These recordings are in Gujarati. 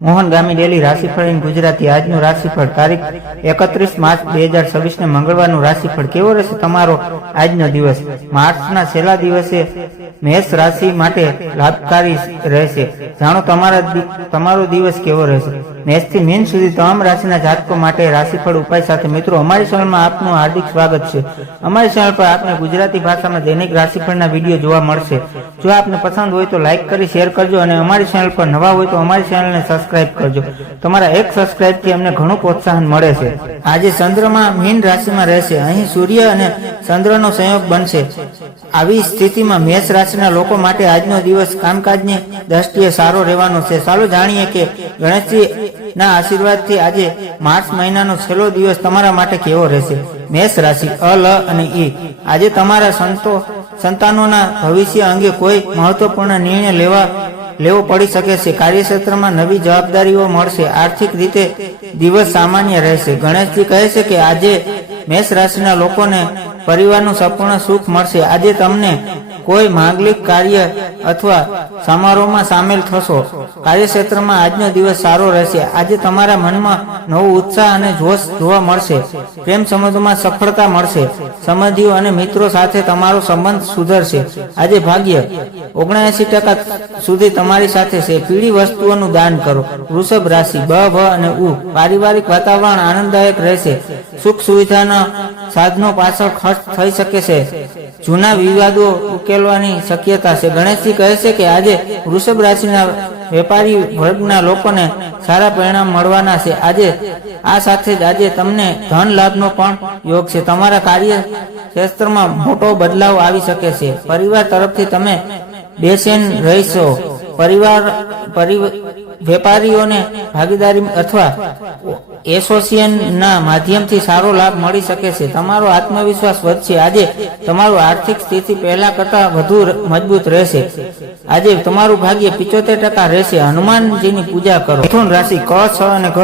મોહન ગામી ડેલી રાશિફળ ઇન ગુજરાતી આજનું રાશિફળ તારીખ 31 માર્ચ 2026 ને મંગળવારનું રાશિફળ કેવો રહેશે તમારો આજનો દિવસ। માર્ચના છેલ્લા દિવસે મેષ રાશિ માટે લાભકારી રહેશે। જાણો તમારો દિવસ કેવો રહેશે। મેષથી મીન સુધી તમામ રાશિના જાતકો માટે રાશિફળ ઉપાય સાથે મિત્રો અમારી ચેનલમાં આપનું હાર્દિક સ્વાગત છે। અમારી ચેનલ પર આપને ગુજરાતી ભાષામાં દૈનિક રાશિફળના વિડીયો જોવા મળશે। જો આપને પસંદ હોય તો લાઈક કરી શેર કરજો અને અમારી ચેનલ પર નવા હોય તો અમારી ચેનલને સબસ્ક્રાઇબ કરજો। તમારા એક સબસ્ક્રાઇબ થી અમને ઘણું પ્રોત્સાહન મળે છે। આજે ચંદ્રમા મીન રાશિમાં રહેશે। અહીં સૂર્ય અને ચંદ્રનો સંયોગ બનશે। આવી સ્થિતિમાં મેષ રાશિના લોકો માટે આજનો દિવસ કામકાજની દ્રષ્ટિએ સારો રહેવાનો છે। ચાલો જાણીએ કે ગણેશજી ના આશીર્વાદથી આજે માર્ચ મહિનાનો છેલ્લો દિવસ તમારા માટે કેવો રહેશે। મેષ રાશિ અ, લ અને ઈ। આજે તમારા સંતાનોના ભવિષ્ય અંગે કોઈ મહત્વપૂર્ણ નિર્ણય લેવો પડી શકે છે। કાર્યક્ષેત્રમાં નવી જવાબદારીઓ મળશે। આર્થિક રીતે દિવસ સામાન્ય રહેશે। ગણેશજી કહે છે કે આજે મેષ રાશિના લોકોને પરિવારનું સંપૂર્ણ સુખ મળશે। આજે તમને કોઈ માંગલિક કાર્ય અથવા સમારોહમાં સામેલ થશો। કાર્યક્ષેત્રમાં આજનો દિવસ સારો રહેશે। આજે તમારા મનમાં નવો ઉત્સાહ અને જોશ જોવા મળશે। પ્રેમ સંબંધોમાં સફળતા મળશે। સંબંધીઓ અને મિત્રો સાથે તમારો સંબંધ સુધરશે। આજે ભાગ્ય 79% સુધી તમારી સાથે છે। પીળી વસ્તુઓનું દાન કરો। વૃષભ રાશિ બ, ભ અને ઉ। પારિવારિક વાતાવરણ આનંદદાયક રહેશે। સુખ સુવિધાના સાધનો પાછળ ખર્ચ થઈ શકે છે। જૂના વિવાદો ઉકેલવાની શક્યતા છે। ગણેશજી કહે છે કે આજે વૃષભ રાશિના વેપારી વર્ગના લોકોને સારા પરિણામ મળવાના છે। આ સાથે જ આજે તમને ધન લાભનો પણ યોગ છે। તમારા કાર્ય ક્ષેત્રમાં મોટો બદલાવ આવી શકે છે। પરિવાર તરફથી તમે બેચેન રહેશો। વેપારીઓને ભાગીદારી અથવા એસોસિએશનના માધ્યમથી સારો લાભ મળી શકે છે। તમારો આત્મવિશ્વાસ વધશે। આજે તમારું આર્થિક સ્થિતિ પહેલા કરતા વધુ મજબૂત રહેશે। આજે તમારું ભાગ્ય 75% રહેશે। હનુમાનજીની પૂજા કરો। મિથુન રાશિ ક, છ અને ઘ।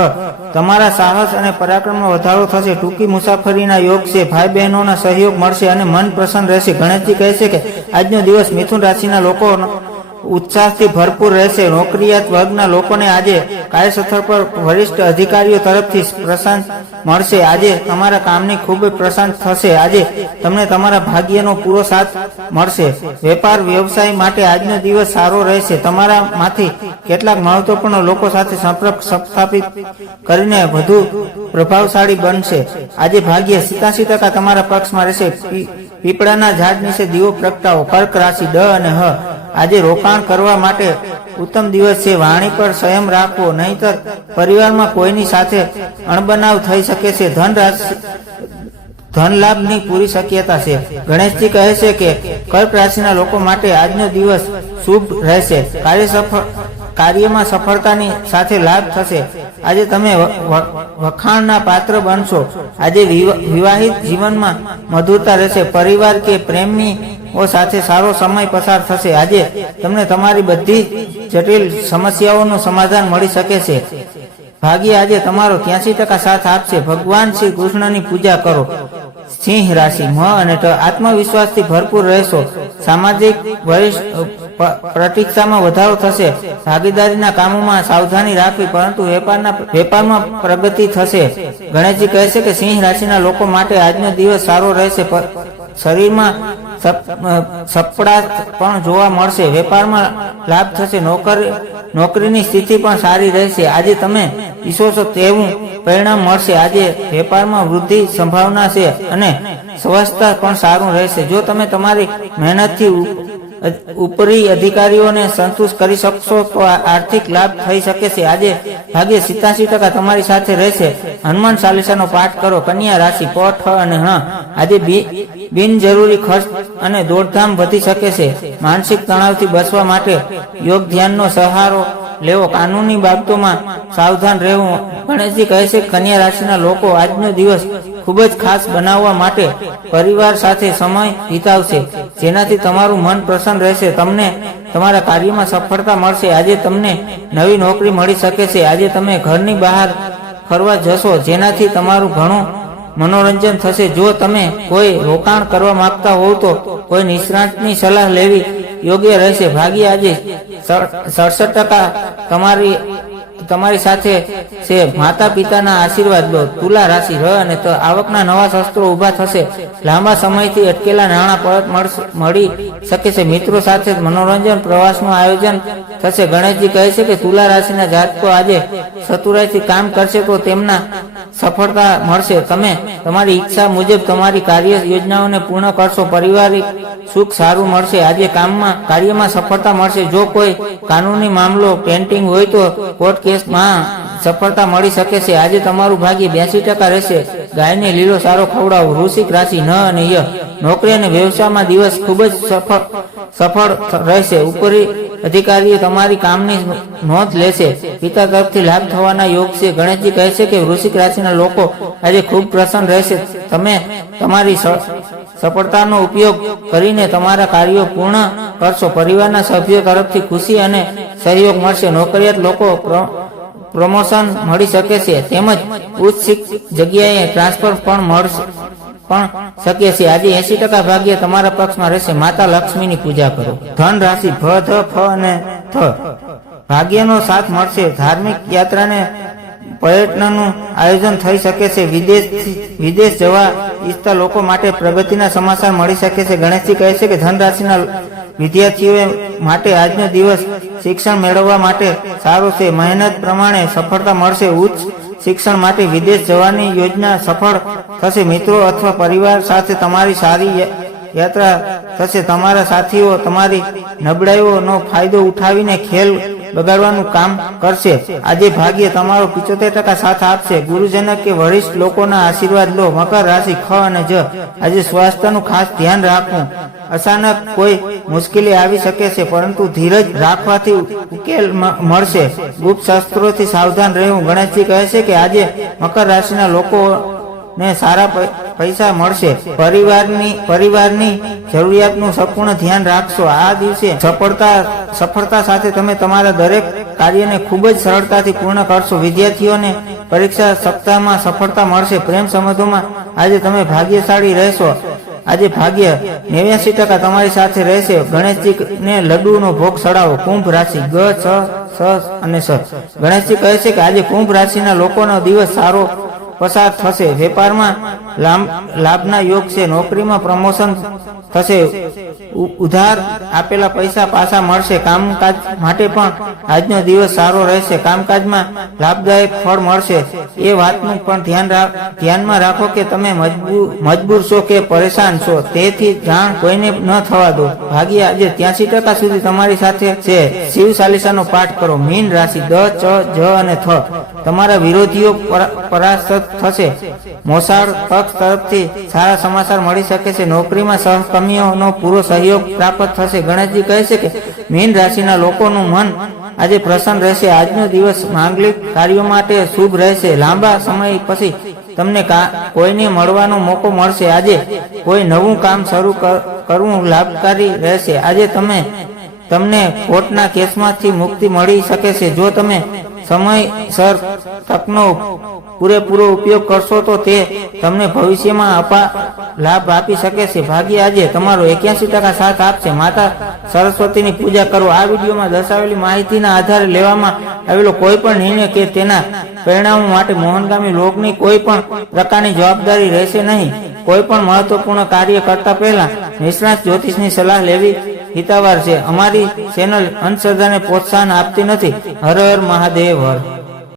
તમારા સાહસ અને પરાક્રમમાં વધારો થશે। ટૂંકી મુસાફરીના યોગ છે। ભાઈ બહેનોના સહયોગ મળશે અને મન પ્રસન્ન રહેશે। ગણેશજી કહે છે કે આજનો દિવસ મિથુન રાશિના લોકો ઉત્સાહથી ભરપૂર રહેશે। નોકરિયાત વર્ગના લોકોને આજે કાર્યસ્થળ પર વરિષ્ઠ અધિકારીઓ તરફથી પ્રશંસા મળશે। આજે તમારા કામની ખૂબ પ્રશંસા થશે। આજે તમને તમારા ભાગ્યનો પૂરો સાથ મળશે। વેપાર વ્યવસાય માટે આજનો દિવસ સારો રહેશે। તમારામાંથી કેટલાક મહત્વપૂર્ણ લોકો સાથે સંપર્ક સ્થાપિત કરીને વધુ પ્રભાવશાળી બનશે। આજે ભાગ્ય 87% તમારા પક્ષમાં રહેશે। પીપળાના ઝાડ નીચે દીવો પ્રગટાવો। કર્ક રાશિ ડ અને હ। આજે રોકાણ કરવા માટે ઉત્તમ દિવસ છે। વાણી પર સંયમ રાખવો, નહીંતર પરિવારમાં કોઈની સાથે અણબનાવ થઈ શકે છે। ધન લાભની પૂરી શક્યતા છે। ગણેશજી કહે છે કે કર્ક રાશિના લોકો માટે આજનો દિવસ શુભ રહેશે। કાર્યમાં સફળતાની સાથે લાભ થશે। આજે તમે વખાણના પાત્ર બનશો। આજે વિવાહિત જીવનમાં મધુરતા રહેશે। પરિવાર કે પ્રેમીઓ સાથે સારો સમય પસાર થશે। આજે તમને તમારી બધી જટિલ સમસ્યાઓનું સમાધાન મળી શકે છે। ભાગ્ય આજે તમારો 83% સાથ આપશે। ભગવાન શ્રી કૃષ્ણની પૂજા કરો। સિંહ રાશિ મ અને ટ। આત્મવિશ્વાસથી ભરપૂર રહેશો। સામાજિક પ્રતિષ્ઠામાં વધારો થશે। ભાગીદારીના કામોમાં સાવધાની રાખવી, પરંતુ વેપારમાં પ્રગતિ થશે। ગણેશજી કહે છે કે સિંહ રાશિના લોકો માટે આજનો દિવસ સારો રહેશે। શરીરમાં સપડાટ પણ જોવા મળશે। વેપારમાં લાભ થશે। નોકરીની સ્થિતિ પણ સારી રહેશે। આજે તમે ઈચ્છો છો તેવું પરિણામ મળશે। આજે વેપારમાં વૃદ્ધિ સંભાવના છે અને સ્વાસ્થ્ય પણ સારું રહેશે। જો તમે તમારી મહેનતથી ઉપરી અધિકારીઓને સંતુષ્ટ કરી શકશો તો આર્થિક લાભ થઈ શકે છે। આજે ભાગ્ય 87% તમારી સાથે રહેશે। હનુમાન ચાલીસાનો પાઠ કરો। કન્યા રાશિ પ, ઠ અને હ। આજે બિનજરૂરી ખર્ચ અને દોડધામ વધી શકે છે। માનસિક તણાવથી બચવા માટે યોગ ધ્યાનનો સહારો લેવો। કાનૂની બાબતોમાં સાવધાન રહેવું। ગણેશજી કહે છે કન્યા રાશિના લોકો આજનો દિવસ ખૂબ જ ખાસ બનાવવા માટે પરિવાર સાથે સમય વિતાવશે, જેનાથી તમારું મન પ્રસન્ન રહેશે। તમને તમારા કાર્યમાં સફળતા મળશે। આજે તમને નવી નોકરી મળી શકે છે। આજે તમે ઘરની બહાર ફરવા જશો, જેનાથી તમારું ઘણું મનોરંજન થશે। જો તમે કોઈ રોકાણ કરવા માંગતા હોવ તો કોઈ નિષ્ણાતની સલાહ લેવી યોગ્ય રહેશે। ભાગ્ય આજે 67% તમારી સાથે છે. માતા પિતાના આશીર્વાદ લો. તુલા રાશિ ર અને ત આવકના નવા શસ્ત્રો ઉભા થશે. લાંબા સમયથી અટકેલા નાણાં પરત મળી શકે છે. મિત્રો સાથે મનોરંજન પ્રવાસનું આયોજન થશે. ગણેશજી કહે છે કે તુલા રાશિના જાતકો આજે ચતુરાઈથી કામ કરશે તો તેમના સફળતા મળશે. તમે તમારી ઈચ્છા મુજબ તમારી કાર્ય યોજનાઓને પૂર્ણ કરશો. પારિવારિક સુખ સારું મળશે. આજે કાર્યમાં સફળતા મળશે. જો કોઈ કાનૂની મામલો પેન્ડિંગ હોય તો કોર્ટ કેસમાં સફળતા મળી શકે છે. આજે તમારું ભાગ્ય 82% રહેશે. ગાયને લીલો સારો ખવડાવો. વૃશ્ચિક રાશિ ન અને ય નોકરી અને વ્યવસાયમાં દિવસ ખૂબ જ સફળ રહેશે. ઉપરી અધિકારીઓ તમારી કામની નોંધ લેશે. પિતા તરફથી લાભ થવાના યોગ છે. ગણેશજી કહે છે કે વૃશ્ચિક રાશિના લોકો આજે ખૂબ પ્રસન્ન રહેશે. તમે તમારી સફળતાનો ઉપયોગ કરીને તમારા કાર્યો પૂર્ણ કરશો. પરિવારના સભ્યો તરફથી ખુશી અને સહયોગ મળશે. નોકરિયાત લોકો પ્રમોશન મળી શકે છે. તેમજ ઉચ્ચ જગ્યાએ ટ્રાન્સફર પણ શક્ય છે. આજે 80% ભાગ્ય તમારા પક્ષમાં રહેશે. માતા લક્ષ્મીની પૂજા કરો. ધન રાશિ ભ ધ ફ અને થ ભાગ્યનો સાથ મળશે. ધાર્મિક યાત્રાને પર્યટનનું આયોજન થઈ શકે છે. વિદેશ જવા ઈચ્છતા લોકો માટે પ્રગતિના સમાચાર મળી શકે છે. ગણેશજી કહે છે કે ધન રાશિના વિદ્યાર્થીઓ માટે આજનો દિવસ શિક્ષણ મેળવવા માટે સારો છે. મહેનત પ્રમાણે સફળતા મળશે. ઉચ્ચ શિક્ષણ માટે વિદેશ જવાની યોજના સફળ થશે. મિત્રો અથવા પરિવાર સાથે તમારી સારી યાત્રા થશે. તમારા સાથીઓ તમારી નબળાઈઓનો ફાયદો ઉઠાવીને ખેલ બગાડવાનું કામ કરશે. આજે ભાગ્ય તમારો 75% સાથ આપશે. ગુરુજન કે વરિષ્ઠ લોકોના આશીર્વાદ લો. મકર રાશિ ખ અને જ આજે સ્વાસ્થ્યનું ખાસ ધ્યાન રાખવું. અચાનક કોઈ મુશ્કેલી આવી શકે છે, પરંતુ ધીરજ રાખવાથી ઉકેલ મળશે. ગુપ્ત શસ્ત્રોથી સાવધાન રહેવું. ગણેશજી કહે છે કે આજે મકર રાશિના લોકોને સારા પૈસા મળશે. પરિવારની જરૂરિયાતનું સંપૂર્ણ ધ્યાન રાખશો. આ દિવસે સફળતા સાથે તમે તમારા દરેક કાર્યને ખૂબ જ સરળતાથી પૂર્ણ કરશો. વિદ્યાર્થીઓને પરીક્ષા સપ્તાહમાં સફળતા મળશે. પ્રેમ સંબંધોમાં આજે તમે ભાગ્યશાળી રહેશો. આજે ભાગ્ય 89% તમારી સાથે રહેશે. ગણેશજીને લડ્ડુનો ભોગ ચડાવો. કુંભ રાશિ ગ ચ સ અને સ ગણેશજી કહે છે કે આજે કુંભ રાશિના લોકોનો દિવસ સારો પસાર થશે. વેપારમાં લાભના યોગ છે. નોકરીમાં પ્રમોશન થશે. ઉધાર આપેલા પૈસા પાછા મળશે. કામકાજ માટે પણ આજનો દિવસ સારો રહેશે. કામકાજમાં લાભદાયક ફળ મળશે. એ વાતનું પણ ધ્યાનમાં રાખો કે તમે મજબૂર છો કે પરેશાન છો. તેથી જાણ કોઈને ન થવા દો. ભાગ્ય આજે 83% સુધી તમારી સાથે છે. શિવ ચાલીસાનો પાઠ કરો. મીન રાશિ દ ચ જ અને થ તમારા વિરોધીઓ પરાસ્ત થશે. મોસાળ પક્ષ તરફથી સારા સમાચાર મળી શકે છે. નોકરીમાં સહકર્મીઓનો પૂરો સહયોગ પ્રાપ્ત થશે. ગણેશજી કહે છે કે મીન રાશિના લોકોનું મન આજે પ્રસન્ન રહેશે. આજનો દિવસ માંગલિક કાર્યો માટે શુભ રહેશે. લાંબા સમય પછી તમને કોઈને મળવાનો મોકો મળશે. આજે કોઈ નવું કામ શરૂ કરવું લાભકારી રહેશે. આજે તમને કોર્ટના કેસમાંથી મુક્તિ મળી શકે છે. જો તમે સમયસર તકનો પૂરેપૂરો ઉપયોગ કરશો તો તે તમને ભવિષ્યમાં લાભ આપી શકે છે. ભાગ્ય આજે તમારો 81% સાથ આપશે. માતા સરસ્વતીની પૂજા કરો. આ વિડીયોમાં દર્શાવેલી માહિતીના આધારે લેવામાં આવેલો કોઈ પણ નિર્ણય કે તેના પરિણામો માટે મોહનગામી લોકની કોઈ પણ પ્રકારની જવાબદારી રહેશે નહીં. કોઈ પણ મહત્વપૂર્ણ કાર્ય કરતા પહેલા નિષ્ણાત જ્યોતિષની સલાહ લેવી હિતાવહ છે. અમારી ચેનલ અંધશ્રદ્ધાને પ્રોત્સાહન આપતી નથી. હર હર મહાદેવ હર.